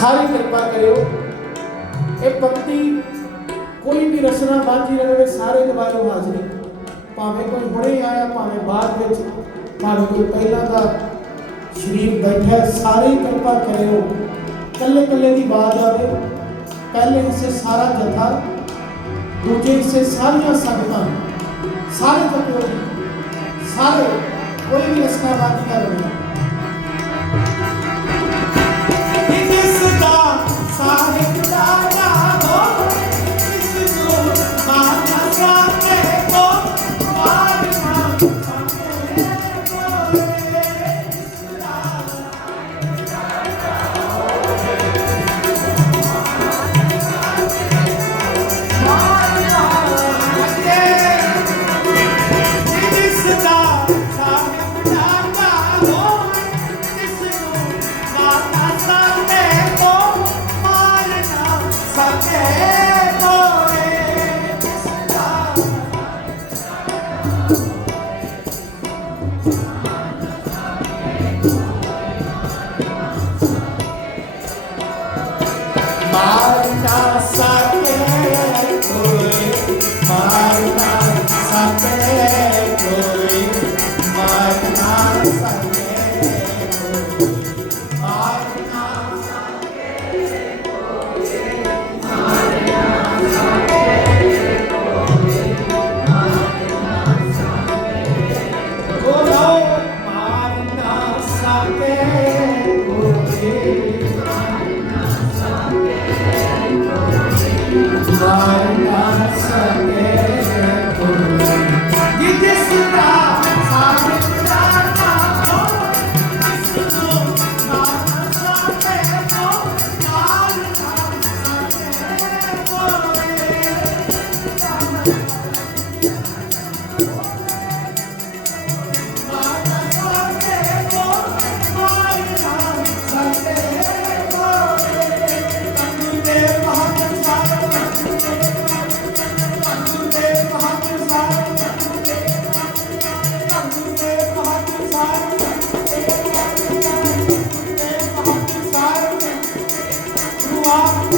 ਸਾਰੀ ਕਿਰਪਾ ਕਰਿਓ। ਇਹ ਪੰਕਤੀ ਕੋਈ ਵੀ ਰਸਨਾ ਬਾਜੀ ਰਹੇ ਸਾਰੇ ਦਵਾਇਓ ਹਾਜ਼ਰੀ। ਭਾਵੇਂ ਕੋਈ ਹੁਣੇ ਆਇਆ, ਭਾਵੇਂ ਬਾਅਦ ਵਿੱਚ, ਭਾਵੇਂ ਕੋਈ ਪਹਿਲਾਂ ਦਾ ਸ਼ਰੀਰ ਬੈਠਾ ਸਾਰੀ ਕਿਰਪਾ ਕਰਿਓ। ਕੱਲੇ ਕੱਲੇ ਦੀ ਬਾਤ ਆਵੇ। ਪਹਿਲੇ ਹਿੱਸੇ ਸਾਰਾ ਜਥਾ, ਦੂਜੇ ਹਿੱਸੇ ਸਾਰੀਆਂ ਸੰਗਤਾਂ, ਸਾਰੇ ਜਪਿਓ ਸਾਰੇ ਕੋਈ ਵੀ ਰਸਨਾ ਬਾਜੀ ਨਾ ਰਵੇ। Yeah. Senhor. I'm